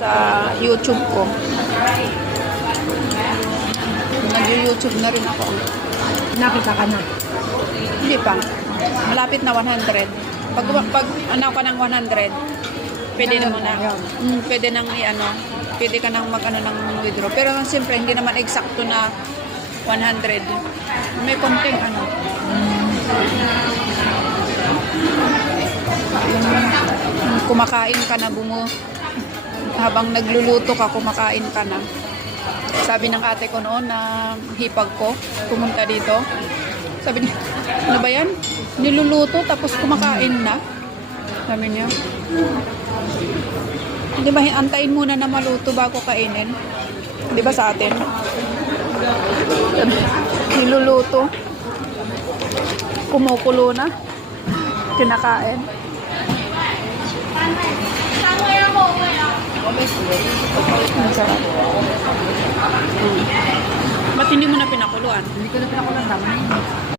sa YouTube ko. Nag-YouTube na rin ako. Nakita ka na. Hindi pa. Malapit na 100. Pag ano ka ng 100, pwede na mo na. Pwede nang i-ano, pwede ka nang mag-ano ng withdraw. Pero siyempre, hindi naman eksakto na 100. May konting ano. Kumakain ka na, habang nagluluto ka, kumakain ka na. Sabi ng ate ko noon na hipag ko, pumunta dito. Sabi niya, ano ba yan? Niluluto tapos kumakain na. Sabi niya. Di ba, antayin muna na maluto bago kainin? Di ba sa atin? Niluluto. Kumukulo na. Kinakain. Ang sarap. Ba't hindi mo na pinakuluan? Hindi ko na pinakulasan.